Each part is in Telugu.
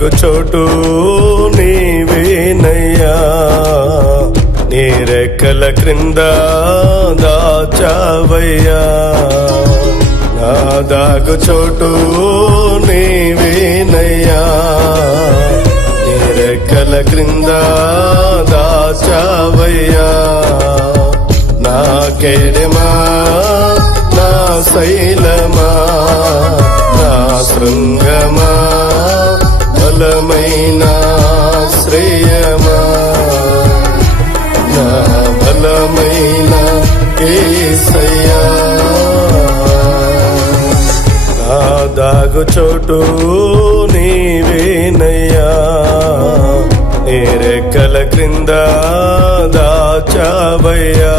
దాగు చోటు నీవేనయ్యా, నీ రెక్కల క్రింద దాచావయ్యా. నా దాగు చోటు నీవేనయ్యా, నీ రెక్కల క్రింద దాచావయ్యా. నా కేడమా, నా శైలమా, నా శృంగమా, బలమైన శ్రేయమా, నా బలమైన యేసయ్యా. నా దాగు చోటు నీవేనయ్యా, నీ రెక్కల క్రింద దాచావయ్యా.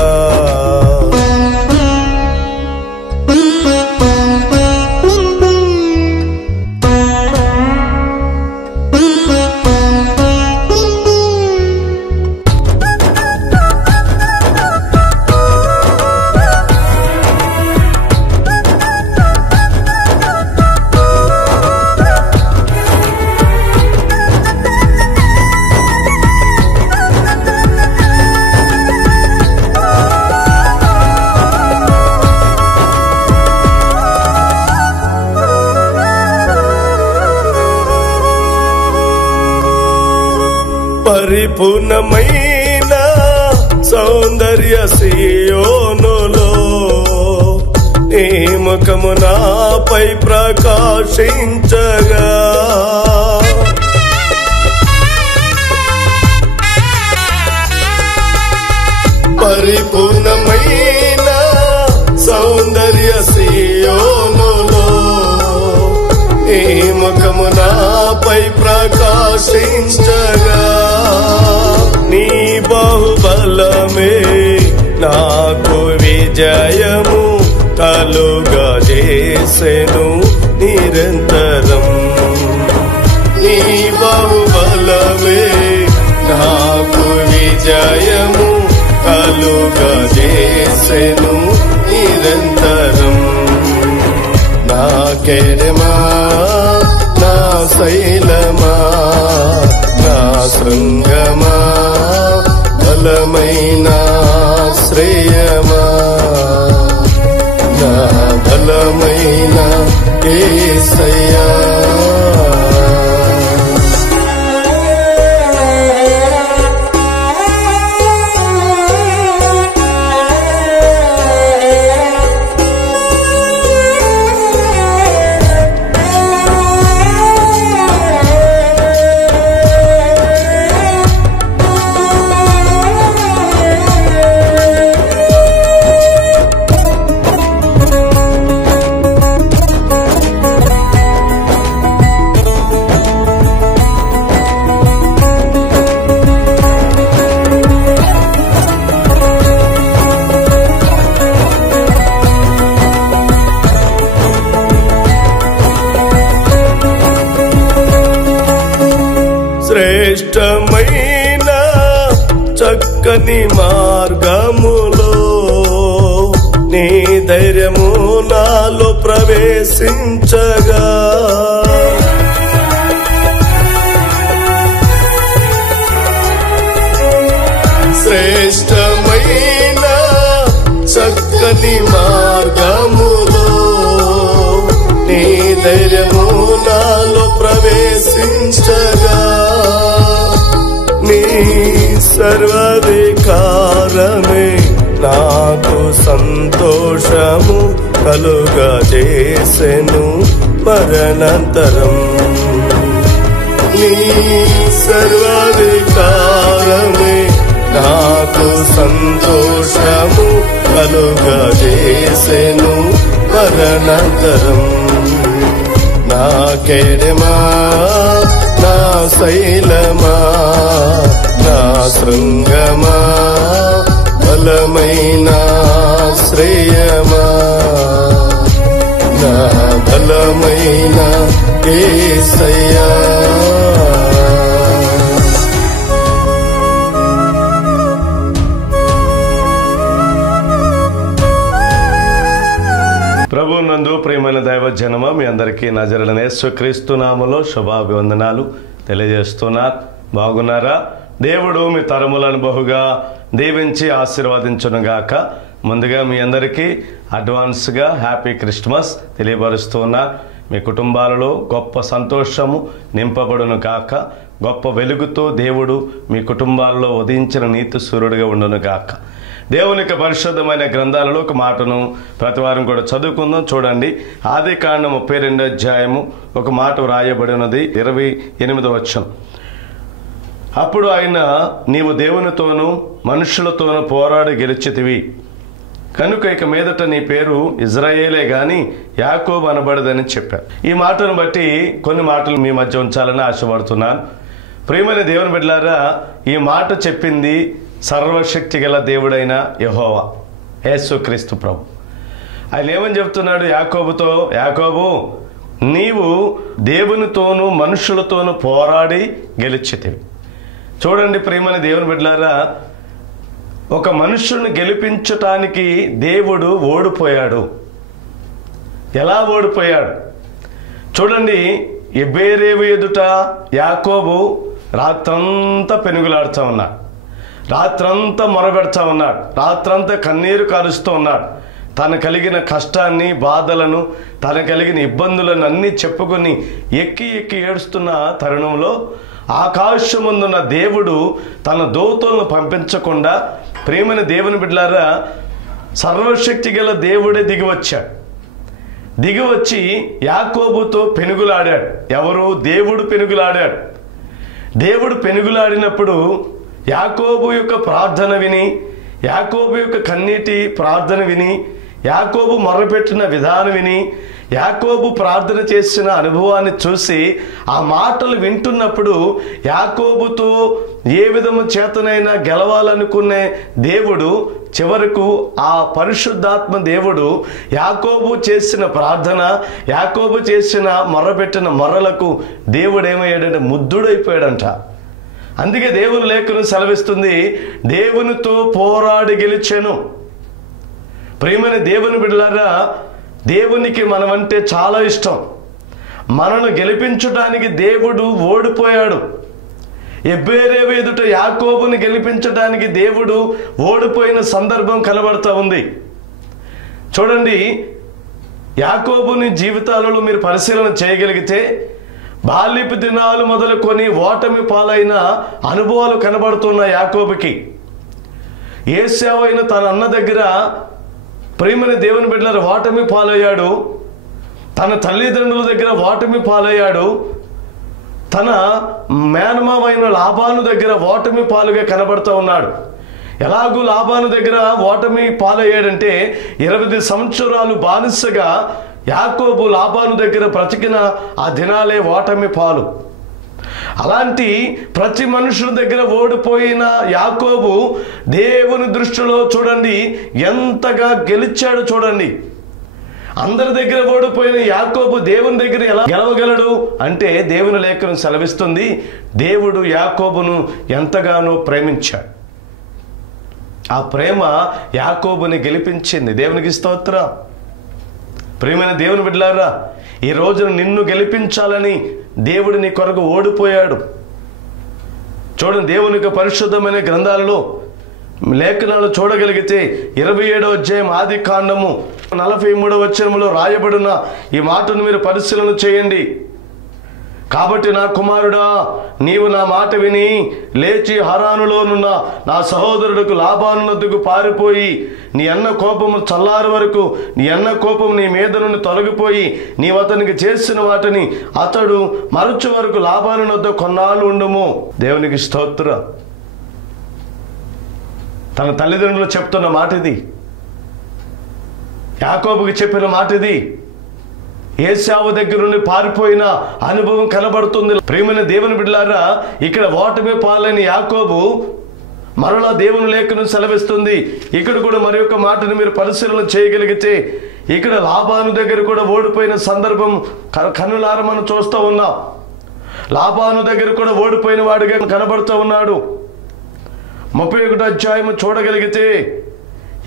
పరిపూర్ణమైన సౌందర్య సియోనులో నీ ముఖము నాపై ప్రకాశించగా, పరిపూర్ణమైన సౌందర్య సియోనులో నీ ముఖము నాపై ప్రకాశించగా, నీ బాహుబలమే నాకు విజయము కలుగజేసెను నిరంతరం. నీ బాహుబలమే నాకు విజయము కలుగజేసెను నిరంతరం. నా కేడమా, నా శైలమా, నా శృంగమా, బలమైన శ్రేయమా, నా బలమైన యేసయ్యా. శ్రేష్టమైన చక్కని మార్గములో నీ ధైర్యము నాలో ప్రవేశించగా, శ్రేష్టమైన చక్కని మార్గములో నీ ధైర్యము నాలో ప్రవేశించగా, నీ సర్వాధికారమే నాకు సంతోషము కలుగజేసెను మరణాంతరం. నీ సర్వాధికారమే నాకు సంతోషము కలుగజేసెను మరణాంతరం. నా కేడమా, నా శైలమా, నా శృంగమా, బలమైన శ్రేయమా, నా బలమైన యేసయ్యా. ప్రభువునందు ప్రియమైన దైవ జనమ, మీ అందరికీ నజరేయుడైన యేసుక్రీస్తు నామములో శుభాభివందనాలు. తెలియజేస్తున్నారు. బాగున్నారా? దేవుడు మీ తరములను బహుగా దీవించి ఆశీర్వదించునుగాక. ముందుగా మీ అందరికీ అడ్వాన్స్గా హ్యాపీ క్రిస్మస్ తెలియపరుస్తున్నా. మీ కుటుంబాలలో గొప్ప సంతోషము నింపబడును గాక. గొప్ప వెలుగుతో దేవుడు మీ కుటుంబాల్లో ఉదయించిన నీతి సూర్యుడిగా ఉండును గాక. దేవుని యొక్క పరిశుద్ధమైన గ్రంథాలలో ఒక మాటను ప్రతివారం కూడా చదువుకుందాం. చూడండి, ఆదికాండం 32వ అధ్యాయము ఒక మాట వ్రాయబడి ఉన్నది. 28వ వచనం. అప్పుడు ఆయన, నీవు దేవునితోనూ మనుషులతోనూ పోరాడి గెలిచితివి కనుక ఇక మీదట నీ పేరు ఇజ్రాయేలే గాని యాకోబు అనబడదని చెప్పారు. ఈ మాటను బట్టి కొన్ని మాటలు మీ మధ్య ఉంచాలని ఆశపడుతున్నాను. ప్రియమైన దేవుని బిడ్డలారా, ఈ మాట చెప్పింది సర్వశక్తి గల దేవుడైన యెహోవా, యేసుక్రీస్తు ప్రభు. ఆయన ఏమని చెప్తున్నాడు యాకోబుతో? యాకోబు, నీవు దేవునితోనూ మనుషులతోనూ పోరాడి గెలిచితివి. చూడండి ప్రియమైన దేవుని బిడ్డలారా, ఒక మనుషుల్ని గెలిపించటానికి దేవుడు ఓడిపోయాడు. ఎలా ఓడిపోయాడు చూడండి. ఎబేరేవు ఎదుట యాకోబు రాత్రంతా పెనుగులాడుతూ ఉన్నాడు, రాత్రంతా మొరబెడతా ఉన్నాడు, రాత్రంతా కన్నీరు కారుస్తూ ఉన్నాడు. తను కలిగిన కష్టాన్ని, బాధలను, తను కలిగిన ఇబ్బందులను అన్నీ చెప్పుకొని ఎక్కి ఎక్కి ఏడుస్తున్న తరుణంలో ఆకాశముందున్న దేవుడు తన దూతలను పంపించకుండా, ప్రేమైన దేవుని బిడ్డలారా, సర్వశక్తి గల దేవుడే దిగివచ్చాడు. దిగివచ్చి యాకోబుతో పెనుగులాడాడు. ఎవరు? దేవుడు పెనుగులాడాడు. దేవుడు పెనుగులాడినప్పుడు యాకోబు యొక్క ప్రార్థన విని, యాకోబు యొక్క కన్నీటి ప్రార్థన విని, యాకోబు మొర్రపెట్టిన విధానం విని, యాకోబు ప్రార్థన చేసిన అనుభవాన్ని చూసి ఆ మాటలు వింటున్నప్పుడు యాకోబుతో ఏ విధము చేతనైనా గెలవాలనుకునే దేవుడు చివరకు ఆ పరిశుద్ధాత్మ దేవుడు యాకోబు చేసిన ప్రార్థన, యాకోబు చేసిన మొర్రపెట్టిన మొర్రలకు దేవుడు ఏమయ్యాడంటే ముద్దుడైపోయాడంట. అందుకే దేవుని లేఖనం సెలవిస్తుంది, దేవునితో పోరాడి గెలిచెను. ప్రియమైన దేవుని బిడ్డలారా, దేవునికి మనమంటే చాలా ఇష్టం. మనను గెలిపించడానికి దేవుడు ఓడిపోయాడు. ఎబేరేవు ఎదుట యాకోబుని గెలిపించడానికి దేవుడు ఓడిపోయిన సందర్భం కనబడుతూ ఉంది. చూడండి, యాకోబుని జీవితాలలో మీరు పరిశీలన చేయగలిగితే బాల్యపు దినాలు మొదలుకొని ఓటమి పాలైన అనుభవాలు కనబడుతున్న యాకోబుకి. ఏశావు అయిన తన అన్న దగ్గర ప్రియమైన దేవుని బిడ్డల ఓటమి పాలయ్యాడు. తన తల్లిదండ్రుల దగ్గర ఓటమి పాలయ్యాడు. తన మేనమావైన లాబాను దగ్గర ఓటమి పాలుగా కనబడుతూ ఉన్నాడు. ఎలాగూ లాబాను దగ్గర ఓటమి పాలయ్యాడంటే 20 సంవత్సరాలు బానిసగా యాకోబు లాబాను దగ్గర బ్రతికిన ఆ దినాలే ఓటమి పాలు. అలాంటి ప్రతి మనుషుల దగ్గర ఓడిపోయిన యాకోబు దేవుని దృష్టిలో చూడండి ఎంతగా గెలిచాడు. చూడండి, అందరి దగ్గర ఓడిపోయిన యాకోబు దేవుని దగ్గర ఎలా గెలవగలడు అంటే దేవుని లేఖనం సెలవిస్తుంది, దేవుడు యాకోబును ఎంతగానో ప్రేమించాడు. ఆ ప్రేమ యాకోబుని గెలిపించింది. దేవునికి స్తోత్రం. ప్రియమైన దేవుని బిడ్డలారా, ఈ రోజున నిన్ను గెలిపించాలని దేవుడు నీ కొరకు ఓడిపోయాడు. చూడండి, దేవుని యొక్క పరిశుద్ధమైన గ్రంథాలలో లేఖనాలు చూడగలిగితే 27వ అధ్యాయం ఆదికాండము 43వ వచనములో రాయబడిన ఈ మాటను మీరు పరిశీలన చేయండి. కాబట్టి నా కుమారుడా, నీవు నా మాట విని లేచి హరానులోనున్న నా సహోదరుడికి లాబాను వద్దకు పారిపోయి నీ అన్న కోపము చల్లారు వరకు, నీ అన్న కోపం నీ మీద నుండి తొలగిపోయి నీవు అతనికి చేసిన వాటిని అతడు మరచు వరకు లాబాను వద్ద కొన్నాళ్ళు ఉండుము. దేవునికి స్తోత్రం. తన తల్లిదండ్రులు చెప్తున్న మాట ఇది, యాకోబుకి చెప్పిన మాట ఇది. ఏశావు దగ్గర నుండి పారిపోయిన అనుభవం కనబడుతుంది. ప్రియమైన దేవుని బిడ్డలారా, ఇక్కడ ఓటమి పాలైన యాకోబు మరలా దేవుని లేఖను సెలవిస్తుంది. ఇక్కడ కూడా మరి యొక్క మాటను మీరు పరిశీలన చేయగలిగితే ఇక్కడ లాబాను దగ్గర కూడా ఓడిపోయిన సందర్భం కన్నులార మనం చూస్తూ ఉన్నాం. లాబాను దగ్గర కూడా ఓడిపోయిన వాడిగా కనబడుతూ ఉన్నాడు. 31వ అధ్యాయము చూడగలిగితే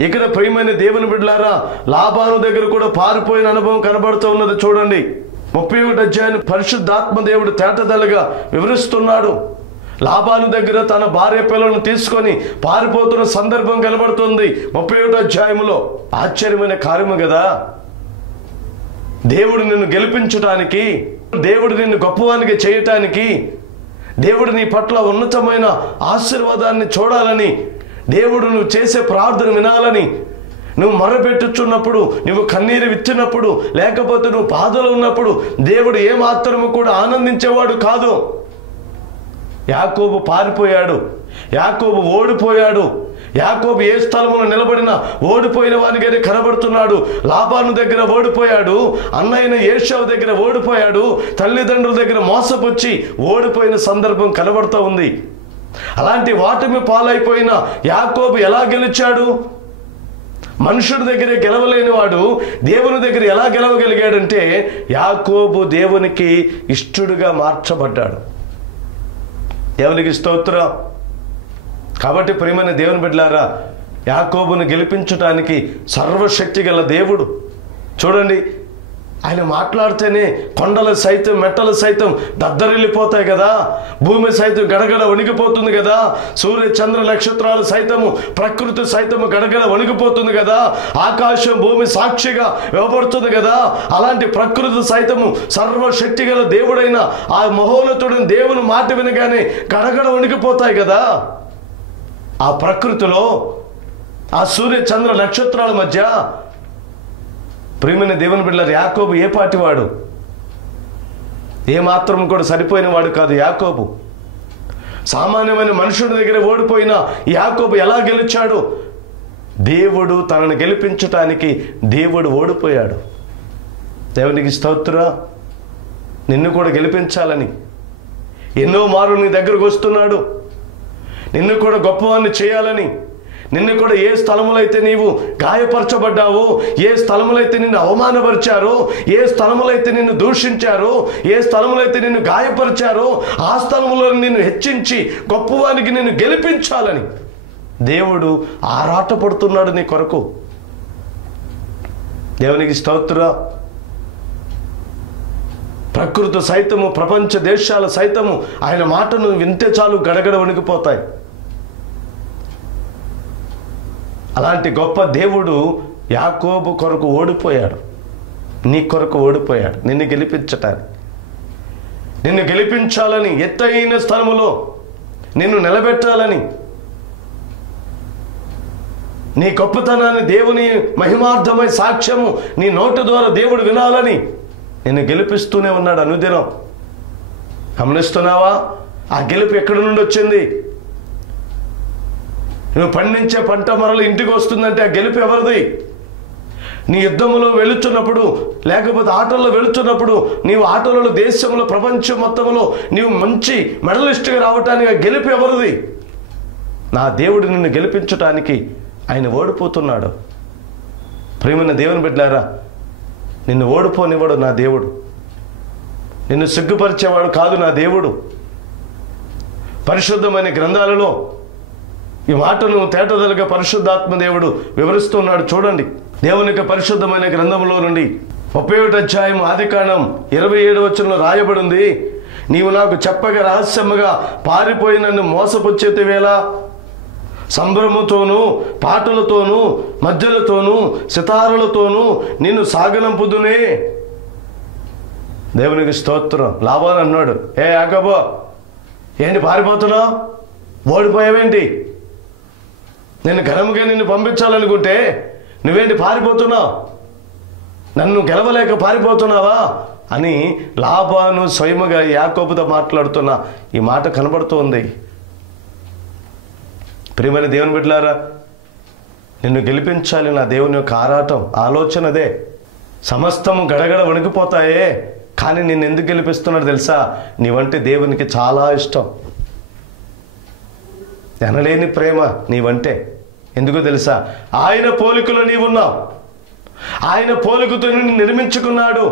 ఇక్కడ ప్రియమైన దేవుని బిడ్డలారా, లాబాను దగ్గర కూడా పారిపోయిన అనుభవం కనబడుతూ ఉన్నది. చూడండి, 31వ అధ్యాయం పరిశుద్ధాత్మ దేవుడు తేటతెల్లగా వివరిస్తున్నాడు. లాబాను దగ్గర తన భార్య పిల్లలను తీసుకొని పారిపోతున్న సందర్భం కనబడుతుంది 31వ అధ్యాయంలో. ఆశ్చర్యమైన కార్యము కదా. దేవుడు నిన్ను గెలిపించటానికి, దేవుడు నిన్ను గొప్పవానికి చేయటానికి, దేవుడు నీ పట్ల ఉన్నతమైన ఆశీర్వాదాన్ని చూడాలని, దేవుడు నువ్వు చేసే ప్రార్థన వినాలని, నువ్వు మొరపెట్టుచున్నప్పుడు, నువ్వు కన్నీరు విచ్చినప్పుడు, లేకపోతే నువ్వు బాధలో ఉన్నప్పుడు దేవుడు ఏమాత్రము కూడా ఆనందించేవాడు కాదు. యాకోబు పారిపోయాడు, యాకోబు ఓడిపోయాడు. యాకోబు ఏ స్థలములో నిలబడినా ఓడిపోయిన వానిగానే కనబడుతున్నాడు. లాబాను దగ్గర ఓడిపోయాడు, అన్నయ్యన ఏశావు దగ్గర ఓడిపోయాడు, తల్లిదండ్రుల దగ్గర మోసపుచ్చి ఓడిపోయిన సందర్భం కనబడుతూ ఉంది. అలాంటి వాటిమి పాలైపోయిన యాకోబు ఎలా గెలిచాడు? మనుషుడి దగ్గర గెలవలేని వాడు దేవుని దగ్గర ఎలా గెలవగలిగాడంటే, యాకోబు దేవునికి ఇష్టడుగా మార్చబడ్డాడు. దేవునికి స్తోత్రం. కాబట్టి ప్రియమైన దేవుని బిడ్డలారా, యాకోబును గెలిపించడానికి సర్వశక్తి గల దేవుడు. చూడండి, ఆయన మాట్లాడితేనే కొండలు సైతం, మెట్టలు సైతం దద్దరిల్లిపోతాయి కదా, భూమి సైతం గడగడ వణికిపోతుంది కదా, సూర్య చంద్ర నక్షత్రాలు సైతము, ప్రకృతి సైతము గడగడ వణికిపోతుంది కదా, ఆకాశం భూమి సాక్షిగా ఇవ్వబడుతుంది కదా. అలాంటి ప్రకృతి సైతము సర్వశక్తి గల దేవుడైన ఆ మహోన్నతుడిని దేవుని మాట వినగానే గడగడ వణికిపోతాయి కదా. ఆ ప్రకృతిలో, ఆ సూర్య చంద్ర నక్షత్రాల మధ్య ప్రియమైన దేవుని బిడ్డలారా, యాకోబు ఏ పాటివాడు? ఏమాత్రం కూడా సరిపోయిన వాడు కాదు యాకోబు. సామాన్యమైన మనుషుడి దగ్గర ఓడిపోయిన యాకోబు ఎలా గెలిచాడు? దేవుడు తనను గెలిపించటానికి దేవుడు ఓడిపోయాడు. దేవునికి స్తోత్రం. నిన్ను కూడా గెలిపించాలని ఎన్నో మారు నీ దగ్గరకు వస్తున్నాడు. నిన్ను కూడా గొప్పవాన్ని చేయాలని, నిన్ను కూడా ఏ స్థలములో అయితే నీవు గాయపరచబడ్డావో, ఏ స్థలములో అయితే నిన్ను అవమానపరిచారో, ఏ స్థలములో అయితే నిన్ను దూషించారో, ఏ స్థలములో అయితే నిన్ను గాయపరిచారో, ఆ స్థలములో నిన్ను హెచ్చించి గొప్పవానికి నిన్ను గెలిపించాలని దేవుడు ఆరాటపడుతున్నాడు నీ కొరకు. దేవునికి స్తోత్రం. ప్రకృతి సైతము, ప్రపంచ దేశాల సైతము ఆయన మాటను వింటే చాలు గడగడ వణికిపోతాయి. అలాంటి గొప్ప దేవుడు యాకోబు కొరకు ఓడిపోయాడు, నీ కొరకు ఓడిపోయాడు, నిన్ను గెలిపించటానికి, నిన్ను గెలిపించాలని, ఎత్తైన స్థలములో నిన్ను నిలబెట్టాలని, నీ గొప్పతనాన్ని దేవుని మహిమార్థమై సాక్ష్యము నీ నోటి ద్వారా దేవుడు వినాలని నిన్ను గెలిపిస్తూనే ఉన్నాడు అనుదినం. గమనిస్తున్నావా? ఆ గెలుపు ఎక్కడి నుండి వచ్చింది? నువ్వు పండించే పంట మరలు ఇంటికి వస్తుందంటే ఆ గెలుపు ఎవరిది? నీ యుద్ధంలో వెళుతున్నప్పుడు, లేకపోతే ఆటల్లో వెళుతున్నప్పుడు, నీవు ఆటలలో, దేశంలో, ప్రపంచం మొత్తంలో నీవు మంచి మెడలిస్ట్గా రావటానికి ఆ గెలుపు ఎవరిది? నా దేవుడు నిన్ను గెలిపించటానికి ఆయన ఓడిపోతున్నాడు. ప్రియమైన దేవుని బిడ్డలారా, నిన్ను ఓడిపోనివాడు నా దేవుడు. నిన్ను సిగ్గుపరిచేవాడు కాదు నా దేవుడు. పరిశుద్ధమైన గ్రంథాలలో ఈ మాటను తేటతెల్లగా పరిశుద్ధాత్మ దేవుడు వివరిస్తున్నాడు. చూడండి, దేవుని యొక్క పరిశుద్ధమైన గ్రంథంలో నుండి 31వ అధ్యాయం ఆదికాండం 27వ వచనంలో రాయబడింది, నీవు నాకు చెప్పగా రహస్యముగా పారిపోయి నన్ను మోసపుచ్చేతివేళ సంభ్రమతోనూ, పాటలతోనూ, మధ్యలతోనూ, సితారులతోనూ నిన్ను సాగనంపుదునే. దేవునికి స్తోత్రం. లాబాను అన్నాడు, ఏ యాకోబు, ఏంటి పారిపోతున్నావు? ఓడిపోయావేంటి? నేను ఘనముగా నిన్ను పంపించాలనుకుంటే నువ్వేంటి పారిపోతున్నావు? నన్ను గెలవలేక పారిపోతున్నావా అని లాబాను స్వయముగా యాకోబుతో మాట్లాడుతున్న ఈ మాట కనబడుతోంది. ప్రియమైన దేవుని బిడ్డలారా, నిన్ను గెలిపించాలి నా దేవుని యొక్క ఆరాటం, ఆలోచన అదే. సమస్తము గడగడ వణికిపోతాయే, కానీ నిన్ను ఎందుకు గెలిపిస్తున్నాడు తెలుసా? నీవంటే దేవునికి చాలా ఇష్టం, ఎనలేని ప్రేమ నీవంటే. ఎందుకో తెలుసా? ఆయన పోలికలో నీవున్నావు, ఆయన పోలికతో నిన్ను నిర్మించుకున్నాడు.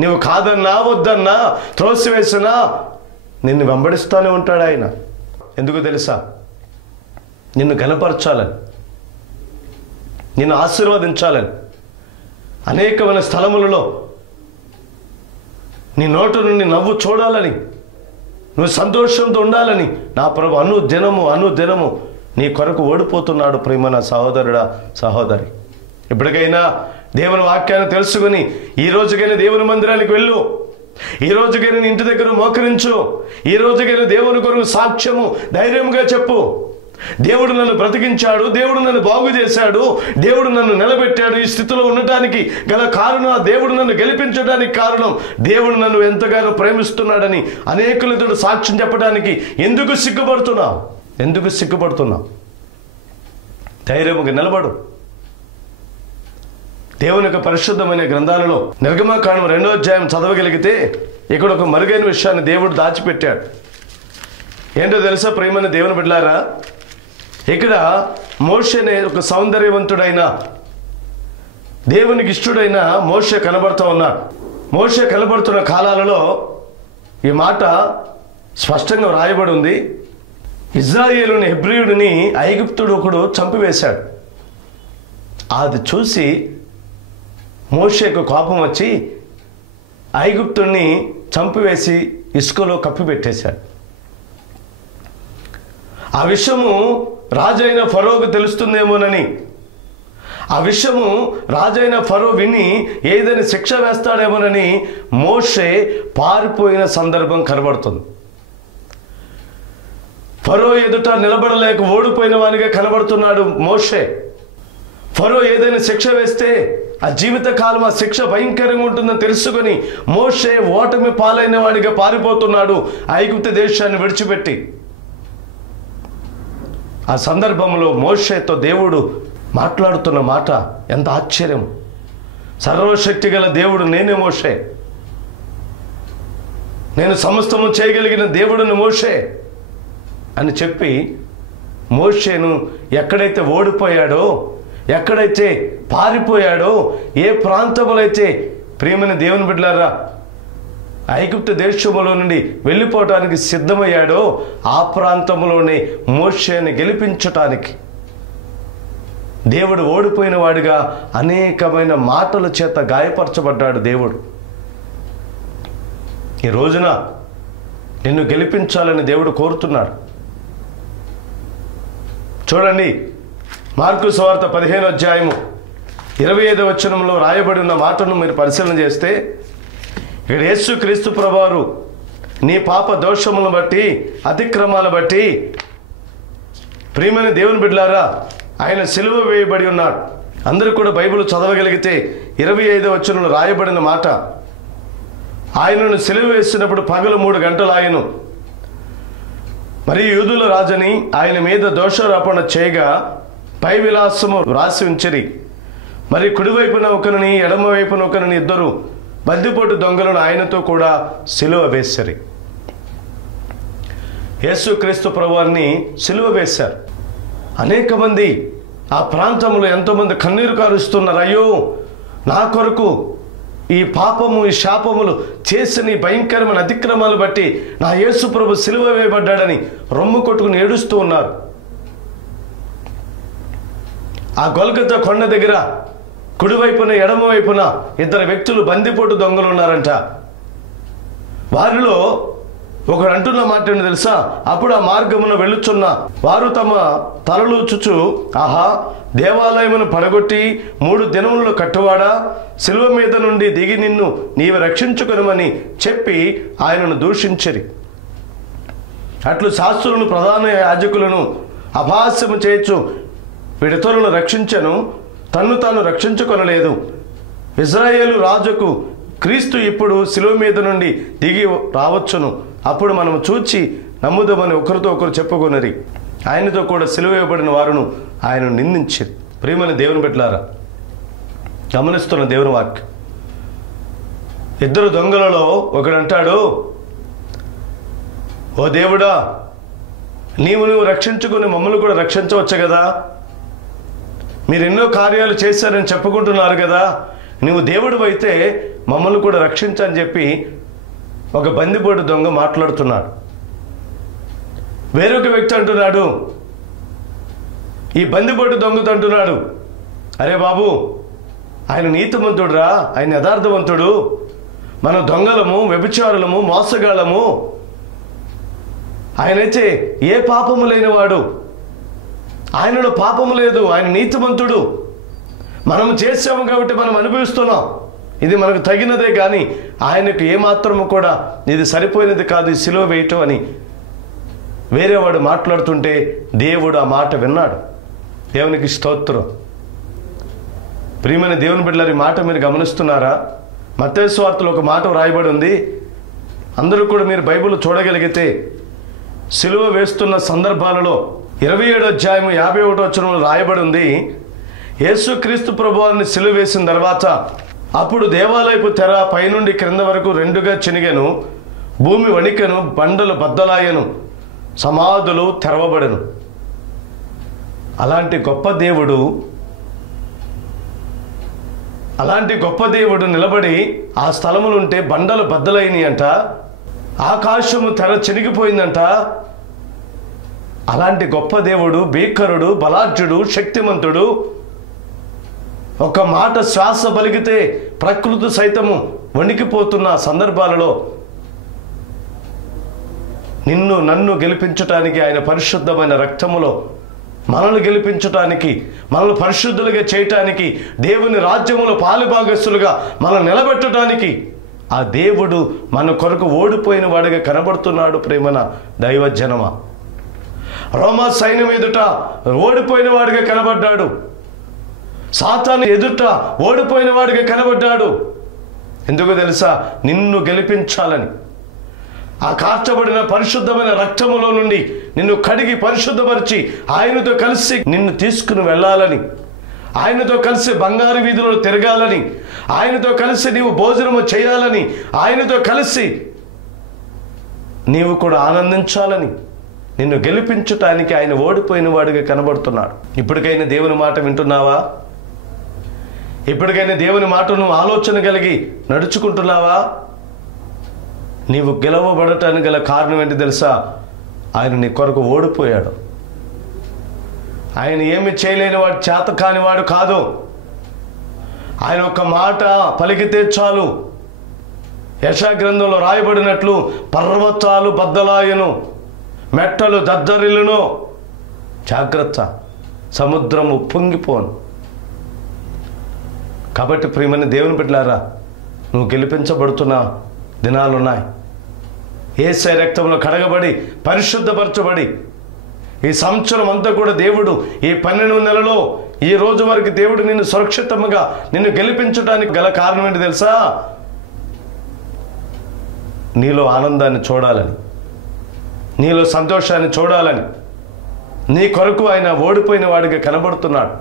నీవు కాదన్నా, వద్దన్నా, త్రోసివేసినా నిన్ను వెంబడిస్తూనే ఉంటాడు ఆయన. ఎందుకో తెలుసా? నిన్ను గణపరచాలని, నిన్ను ఆశీర్వదించాలని. అనేకమైన స్థలములలో నీ నోట నుండి నవ్వు చూడాలని, నువ్వు సంతోషంతో ఉండాలని నా ప్రభు అనుదినము నీ కొరకు ఓడిపోతున్నాడు. ప్రియమైన సహోదరుడా, సహోదరి, ఇప్పటికైనా దేవుని వాక్యాన్ని తెలుసుకుని ఈ రోజుకైనా దేవుని మందిరానికి వెళ్ళు. ఈ రోజుకైనా నీ ఇంటి దగ్గర మోకరించు. ఈ రోజుకైనా దేవుని కొరకు సాక్ష్యము ధైర్యంగా చెప్పు. దేవుడు నన్ను బ్రతికించాడు, దేవుడు నన్ను బాగు చేశాడు, దేవుడు నన్ను నిలబెట్టాడు. ఈ స్థితిలో ఉండటానికి గల కారణం, దేవుడు నన్ను గెలిపించడానికి కారణం, దేవుడు నన్ను ఎంతగానో ప్రేమిస్తున్నాడని అనేకులతో సాక్ష్యం చెప్పడానికి ఎందుకు సిగ్గుపడుతున్నావు? ధైర్యముగా నిలబడు. దేవుని యొక్క పరిశుద్ధమైన గ్రంథాలలో నిర్గమకాండం 2వ అధ్యాయం చదవగలిగితే ఇక్కడ ఒక మరుగైన విషయాన్ని దేవుడు దాచిపెట్టాడు. ఏంటో తెలుసా ప్రియమైన దేవుని బిడ్డలారా? ఇక్కడ మోషే అనే ఒక సౌందర్యవంతుడైన, దేవునికి ఇష్టడైన మోషే కనబడుతూ ఉన్నాడు. మోషే కనబడుతున్న కాలాలలో ఈ మాట స్పష్టంగా వ్రాయబడి ఉంది. ఇజ్రాయేలుని హెబ్రీయుడిని ఐగుప్తుడు ఒకడు చంపివేశాడు. అది చూసి మోషేకు కోపం వచ్చి ఐగుప్తుడిని చంపివేసి ఇసుకలో కప్పిపెట్టేశాడు. ఆ విషయము రాజైన ఫరోకు తెలుస్తుందేమోనని, ఆ విషయము రాజైన ఫరో విని ఏదైనా శిక్ష వేస్తాడేమోనని మోషే పారిపోయిన సందర్భం కనబడుతుంది. ఫరో ఎదుట నిలబడలేక ఓడిపోయిన వానిగా కనబడుతున్నాడు మోషే. ఫరో ఏదైనా శిక్ష వేస్తే ఆ జీవితకాలం ఆ శిక్ష భయంకరంగా ఉంటుందని తెలుసుకొని మోషే ఓటమి పాలైన వాడిగా పారిపోతున్నాడు ఐగుప్తు దేశాన్ని విడిచిపెట్టి. ఆ సందర్భంలో మోషేతో దేవుడు మాట్లాడుతున్న మాట ఎంత ఆశ్చర్యం! సర్వశక్తి గల దేవుడు నేనే మోషే, నేను సమస్తము చేయగలిగిన దేవుడిని మోషే అని చెప్పి మోషేను ఎక్కడైతే ఓడిపోయాడో, ఎక్కడైతే పారిపోయాడో, ఏ ప్రాంతంలో అయితే ప్రియమైన దేవుని బిడ్డలారా ఐగుప్తు దేశంలో నుండి వెళ్ళిపోవటానికి సిద్ధమయ్యాడో ఆ ప్రాంతంలోనే మోషేని గెలిపించటానికి దేవుడు ఓడిపోయిన వాడిగా అనేకమైన మాటల చేత గాయపరచబడ్డాడు దేవుడు. ఈ రోజున నిన్ను గెలిపించాలని దేవుడు కోరుతున్నాడు. చూడండి, మార్కు సువార్త 15వ అధ్యాయము 25వ వచనంలో రాయబడి ఉన్న మాటను మీరు పరిశీలన చేస్తే ఇక్కడ యేసు క్రీస్తు ప్రభువారు నీ పాప దోషములను బట్టి, అతిక్రమాలను బట్టి ప్రియమైన దేవుని బిడ్డలారా ఆయన సిలువ వేయబడి ఉన్నాడు. అందరూ కూడా బైబిల్ చదవగలిగితే 25వ వచనంలో రాయబడిన మాట, ఆయనను సిలువ వేసినప్పుడు పగలు 3 గంటలు ఆయను మరియు యూదుల రాజని ఆయన మీద దోషారోపణ చేయగా పై విలాసము రాసి ఉంచిరి. మరి కుడివైపున ఒకరిని, ఎడమ వైపున ఒకరిని, ఇద్దరు బందిపోటు దొంగలను ఆయనతో కూడా సిలువ వేశారు. యేసుక్రీస్తు ప్రభువారిని సిలువ వేశారు. అనేక మంది ఆ ప్రాంతంలో ఎంతోమంది కన్నీరు కారుస్తున్నారు. అయ్యో, నా కొరకు ఈ పాపము, ఈ శాపములు చేసిన ఈ భయంకరమైన అతిక్రమాలు బట్టి నా యేసు ప్రభు సిలువ వేయబడ్డాడని రొమ్ము కొట్టుకుని ఏడుస్తూ ఉన్నారు. ఆ గొల్గొతా కొండ దగ్గర కుడివైపున, ఎడమ వైపున ఇద్దరు వ్యక్తులు బందిపోటు దొంగలు ఉన్నారంట. వారిలో ఒకడు అంటున్న మాట ఏంటో తెలుసా? అప్పుడు ఆ మార్గమున వెళ్ళుచున్న వారు తమ తలలూచుచు, ఆహా, దేవాలయమును పడగొట్టి 3 దినములలో కట్టువాడా, సిలువ మీద నుండి దిగి నిన్ను నీవు రక్షించుకొనమని చెప్పి ఆయనను దూషించిరి. అట్లు శాస్త్రులను, ప్రధాన యాజకులను అపహాస్యము చేయొచ్చు వీడితరులను రక్షించను, తన్ను తాను రక్షించుకొనలేదు. ఇజ్రాయేలు రాజుకు క్రీస్తు ఇప్పుడు సిలువ మీద నుండి దిగి రావచ్చును, అప్పుడు మనము చూచి నమ్ముదామని ఒకరితో ఒకరు చెప్పుకొనిరి. ఆయనతో కూడా సిలువ వేయబడిన వారును ఆయన నిందించిరి. ప్రియమైన దేవుని బిడ్డలారా, గమనిస్తున్న దేవుని వాక్యం, ఇద్దరు దొంగలలో ఒకడు అంటాడు, ఓ దేవుడా, నువ్వు రక్షించుకుని మమ్మల్ని కూడా రక్షించవచ్చు కదా, మీరు ఎన్నో కార్యాలు చేశారని చెప్పుకుంటున్నారు కదా, నువ్వు దేవుడు అయితే మమ్మల్ని కూడా రక్షించని చెప్పి ఒక బందిపోటు దొంగ మాట్లాడుతున్నాడు. వేరొక వ్యక్తి అంటున్నాడు, ఈ బందిపోటు దొంగతో అంటున్నాడు, అరే బాబు, ఆయన నీతిమంతుడురా, ఆయన యథార్థవంతుడు, మనం దొంగలము, వ్యభిచారులము, మోసగాళ్ళము. ఆయనైతే ఏ పాపము లేనివాడు, ఆయనలో పాపము లేదు, ఆయన నీతిమంతుడు. మనం చేసాము కాబట్టి మనం అనుభవిస్తున్నాం. ఇది మనకు తగినదే కానీ ఆయనకు ఏమాత్రము కూడా ఇది సరిపోయినది కాదు ఈ సిలువ వేయటం అని వేరేవాడు మాట్లాడుతుంటే దేవుడు ఆ మాట విన్నాడు. దేవునికి స్తోత్రం. ప్రియమైన దేవుని బిడ్డలారి, మాట మీరు గమనిస్తున్నారా? మత్తయి సువార్తలో ఒక మాట రాయబడి ఉంది. అందరూ కూడా మీరు బైబిల్ చూడగలిగితే సిలువ వేస్తున్న సందర్భాలలో 27వ అధ్యాయం 51వ వచనంలో రాయబడి ఉంది, యేసుక్రీస్తు ప్రభువారిని సిలువ వేసిన తర్వాత అప్పుడు దేవాలయపు తెర పైనుండి క్రింద వరకు రెండుగా చినిగెను, భూమి వణికెను, బండలు బద్దలాయను, సమాధులు తెరవబడెను. అలాంటి గొప్ప దేవుడు నిలబడి ఆ స్థలములుంటే బండలు బద్దలైనవి అంట, ఆకాశము తెర చినిగిపోయిందంట. అలాంటి గొప్ప దేవుడు, భీకరుడు, బలాఢ్యుడు, శక్తిమంతుడు, ఒక మాట శ్వాస పలికితే ప్రకృతి సైతము వణికిపోతున్న సందర్భాలలో నిన్ను నన్ను గెలిపించటానికి ఆయన పరిశుద్ధమైన రక్తములో మనల్ని గెలిపించటానికి, మనల్ని పరిశుద్ధులుగా చేయటానికి, దేవుని రాజ్యములో పాలుభాగస్తులుగా మనం నిలబెట్టడానికి ఆ దేవుడు మన కొరకు ఓడిపోయిన వాడిగా కనబడుతున్నాడు. ప్రేమన దైవజనమా, రోమా సైన్యం ఎదుట ఓడిపోయిన వాడిగా కనబడ్డాడు. సాతాను ఎదుట ఓడిపోయిన వాడిగా కనబడ్డాడు. ఎందుకు తెలుసా? నిన్ను గెలిపించాలని. ఆ కార్చబడిన పరిశుద్ధమైన రక్తములో నుండి నిన్ను కడిగి పరిశుద్ధపరిచి ఆయనతో కలిసి నిన్ను తీసుకుని వెళ్ళాలని, ఆయనతో కలిసి బంగారు వీధులను తిరగాలని, ఆయనతో కలిసి నీవు భోజనము చేయాలని, ఆయనతో కలిసి నీవు కూడా ఆనందించాలని, నిన్ను గెలిపించటానికి ఆయన ఓడిపోయిన వాడిగా కనబడుతున్నాడు. ఇప్పటికైనా దేవుని మాట వింటున్నావా? ఇప్పటికైనా దేవుని మాటను ఆలోచన కలిగి నడుచుకుంటున్నావా? నీవు గెలవబడటానికి గల కారణం ఏంటి తెలుసా? ఆయన నీ కొరకు ఓడిపోయాడు. ఆయన ఏమి చేయలేని వాడు, చేత కానివాడు కాదు. ఆయన ఒక మాట పలికితే చాలు. యెషయా గ్రంథంలో రాయబడినట్లు పర్వతాలు బద్దలాయను, మెట్టలు దద్దరిల్లును. జాగ్రత్త, సముద్రము పొంగిపోను. కాబట్టి ప్రియమైన దేవుని బిడ్డలారా, నువ్వు గెలిపించబడుతున్న దినాలున్నాయి. యేసయ్య రక్తంలో కడగబడి పరిశుద్ధపరచబడి ఈ సంవత్సరం అంతా కూడా దేవుడు, ఈ 12 నెలలో ఈ రోజు వరకు దేవుడు నిన్ను సురక్షితంగా నిన్ను గెలిపించడానికి గల కారణం ఏంటి తెలుసా? నీలో ఆనందాన్ని చూడాలని, నీలో సంతోషాన్ని చూడాలని, నీ కొరకు ఆయన ఓడిపోయిన వాడిగా కనబడుతున్నాడు.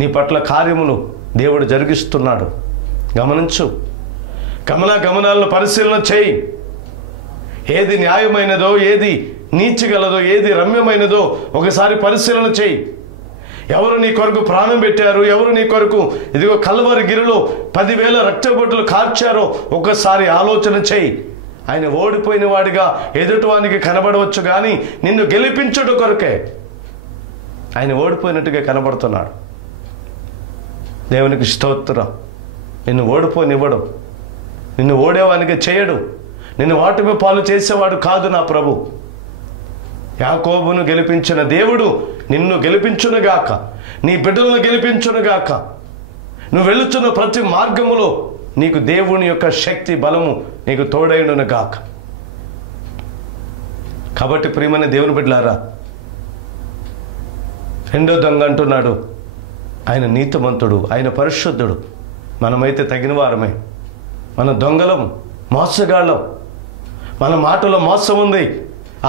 నీ పట్ల కార్యములు దేవుడు జరిగిస్తున్నాడు. గమనించు, గమనాలను పరిశీలన చేయి. ఏది న్యాయమైనదో, ఏది నీతిగలదో, ఏది రమ్యమైనదో ఒకసారి పరిశీలన చేయి. ఎవరు నీ కొరకు ప్రాణం పెట్టారు, ఎవరు నీ కొరకు ఇదిగో కల్వరి గిరిలో 10,000 రక్తబొట్టులు కార్చారో ఒకసారి ఆలోచన చేయి. ఆయన ఓడిపోయిన వాడిగా ఎదుటివానికి కనబడవచ్చు, కానీ నిన్ను గెలిపించుట కొరకే ఆయన ఓడిపోయినట్టుగా కనబడుతున్నాడు. దేవునికి స్తోత్రం. నిన్ను ఓడిపోనివ్వడు, నిన్ను ఓడేవానికి చేయడు, నిన్ను ఓటమి పాలు చేసేవాడు కాదు నా ప్రభు. యాకోబును గెలిపించిన దేవుడు నిన్ను గెలిపించునుగాక, నీ బిడ్డలను గెలిపించునుగాక. నువ్వు వెళుతున్న ప్రతి మార్గములో నీకు దేవుని యొక్క శక్తి బలము నీకు తోడైనగాక. కాబట్టి ప్రియమైన దేవుని బిడ్డలారా, రెండో దొంగ అంటున్నాడు, ఆయన నీతిమంతుడు, ఆయన పరిశుద్ధుడు. మనమైతే తగిన వారమే. మన దొంగలం, మోసగాళ్ళం. మన మాటలో మోసం ఉంది,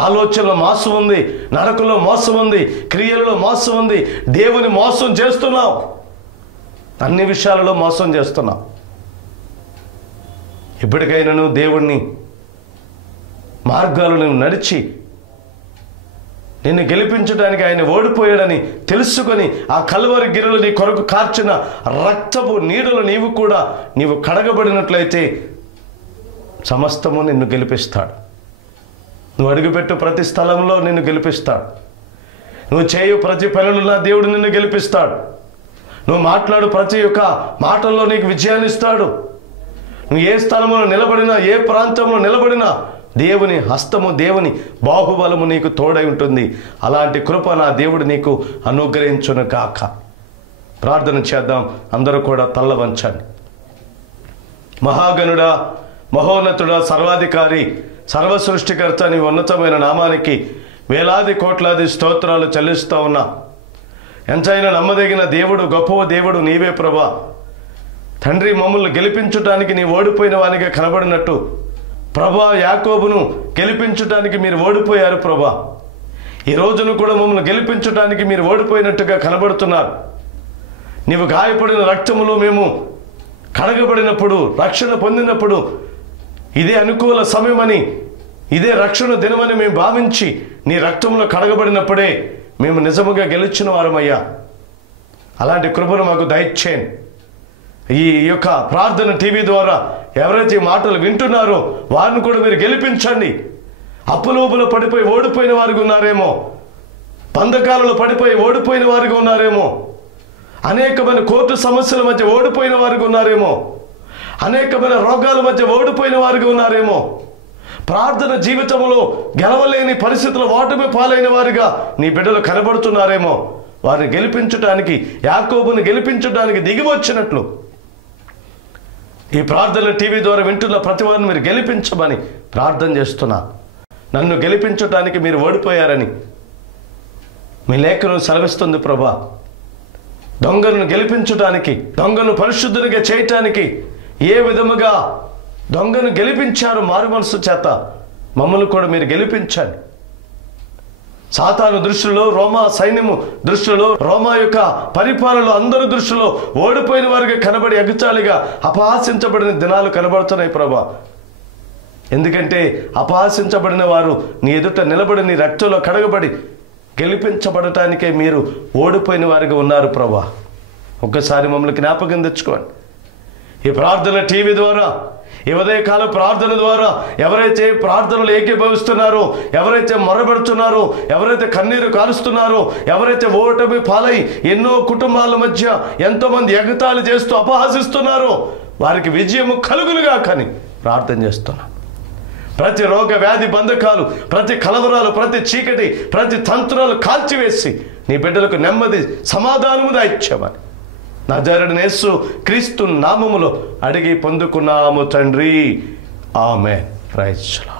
ఆలోచనలో మోసం ఉంది, నడకలో మోసం ఉంది, క్రియలలో మోసం ఉంది. దేవుని మోసం చేస్తున్నాం, అన్ని విషయాలలో మోసం చేస్తున్నాం. ఇప్పటికైనా నువ్వు దేవుణ్ణి మార్గాలను నడిచి నిన్ను గెలిపించడానికి ఆయన ఓడిపోయాడని తెలుసుకొని ఆ కల్వరి గిరిలో నీ కొరకు కార్చిన రక్తపు నీడలు నీవు కడగబడినట్లయితే సమస్తము నిన్ను గెలిపిస్తాడు. నువ్వు అడుగుపెట్టు ప్రతి స్థలంలో నిన్ను గెలిపిస్తాడు. నువ్వు చేయు ప్రతి పనులు నా దేవుడు నిన్ను గెలిపిస్తాడు. నువ్వు మాట్లాడు ప్రతి ఒక్క మాటల్లో నీకు విజయాన్ని ఇస్తాడు. నువ్వు ఏ స్థలంలో నిలబడినా, ఏ ప్రాంతంలో నిలబడినా దేవుని హస్తము, దేవుని బాహుబలము నీకు తోడై ఉంటుంది. అలాంటి కృప నా దేవుడు నీకు అనుగ్రహించును కాక. ప్రార్థన చేద్దాం. అందరూ కూడా తల్ల వంచండి. మహాగణుడా, మహోన్నతుడా, సర్వాధికారి, సర్వ సృష్టికర్త నీ ఉన్నతమైన నామానికి వేలాది కోట్లాది స్తోత్రాలు చెల్లిస్తూ ఉన్నా. ఎంతైనా నమ్మదగిన దేవుడు, గొప్ప దేవుడు నీవే ప్రభా. తండ్రి, మమ్మల్ని గెలిపించటానికి నీ ఓడిపోయిన వానిగా కనబడినట్టు ప్రభా యాకోబును గెలిపించటానికి మీరు ఓడిపోయారు ప్రభా. ఈ రోజును కూడా మమ్మల్ని గెలిపించటానికి మీరు ఓడిపోయినట్టుగా కనబడుతున్నారు. నీవు గాయపడిన రక్తములో మేము కడగబడినప్పుడు, రక్షణ పొందినప్పుడు ఇదే అనుకూల సమయమని, ఇదే రక్షణ దినమని మేము భావించి నీ రక్తంలో కడగబడినప్పుడే మేము నిజముగా గెలిచిన వారమయ్యా. అలాంటి కృపను మాకు దయచేయండి. ఈ యొక్క ప్రార్థన టీవీ ద్వారా ఎవరైతే ఈ మాటలు వింటున్నారో వారిని కూడా మీరు గెలిపించండి. అప్పులోపులో పడిపోయి ఓడిపోయిన వారికి ఉన్నారేమో, బంధకాలలో పడిపోయి ఓడిపోయిన వారికి ఉన్నారేమో, అనేకమైన కోర్టు సమస్యల మధ్య ఓడిపోయిన వారికి ఉన్నారేమో, అనేకమైన రోగాల మధ్య ఓడిపోయిన వారికి ఉన్నారేమో, ప్రార్థన జీవితంలో గెలవలేని పరిస్థితులు ఓటమి పాలైన వారిగా నీ బిడ్డలు కనబడుతున్నారేమో. వారిని గెలిపించడానికి, యాకోబుని గెలిపించడానికి దిగి వచ్చినట్లు ఈ ప్రార్థన టీవీ ద్వారా వింటున్న ప్రతి వారిని మీరు గెలిపించమని ప్రార్థన చేస్తున్నా. నన్ను గెలిపించడానికి మీరు ఓడిపోయారని మీ లేఖనం సెలవిస్తుంది ప్రభా. దొంగను గెలిపించడానికి, దొంగను పరిశుద్ధునిగా చేయటానికి ఏ విధముగా దొంగను గెలిపించారు మారు మనసు చేత, మమ్మల్ని కూడా మీరు గెలిపించండి. సాతాను దృష్టిలో, రోమా సైన్యము దృష్టిలో, రోమా యొక్క పరిపాలనలో అందరి దృష్టిలో ఓడిపోయిన వారికి కనబడి ఎగచాలిగా అపహాసించబడిన దినాలు కనబడుతున్నాయి ప్రభా. ఎందుకంటే అపహాసించబడిన వారు నీ ఎదుట నిలబడి నీ రక్తంలో కడగబడి గెలిపించబడటానికే మీరు ఓడిపోయిన వారిగా ఉన్నారు ప్రభా. ఒక్కసారి మమ్మల్ని జ్ఞాపకం తెచ్చుకోండి. ఈ ప్రార్థన టీవీ ద్వారా, ఈ ఉదయకాల ప్రార్థన ద్వారా ఎవరైతే ప్రార్థనలు ఏకీభవిస్తున్నారో, ఎవరైతే మొరబెడుతున్నారో, ఎవరైతే కన్నీరు కారుస్తున్నారో, ఎవరైతే ఓటమి పాలై ఎన్నో కుటుంబాల మధ్య ఎంతోమంది ఎగతాళి చేస్తూ అపహాసిస్తున్నారో వారికి విజయము కలుగునుగా కానీ ప్రార్థన చేస్తున్నా. ప్రతి రోగ వ్యాధి బంధకాలు, ప్రతి కలవరాలు, ప్రతి చీకటి, ప్రతి తంత్రాలు కాల్చివేసి నీ బిడ్డలకు నెమ్మది, సమాధానము దయచేయమని నజరేయుడైన యేసు క్రీస్తు నామములో అడిగి పొందుకున్నాము తండ్రి. ఆమేన్. Praise the lord.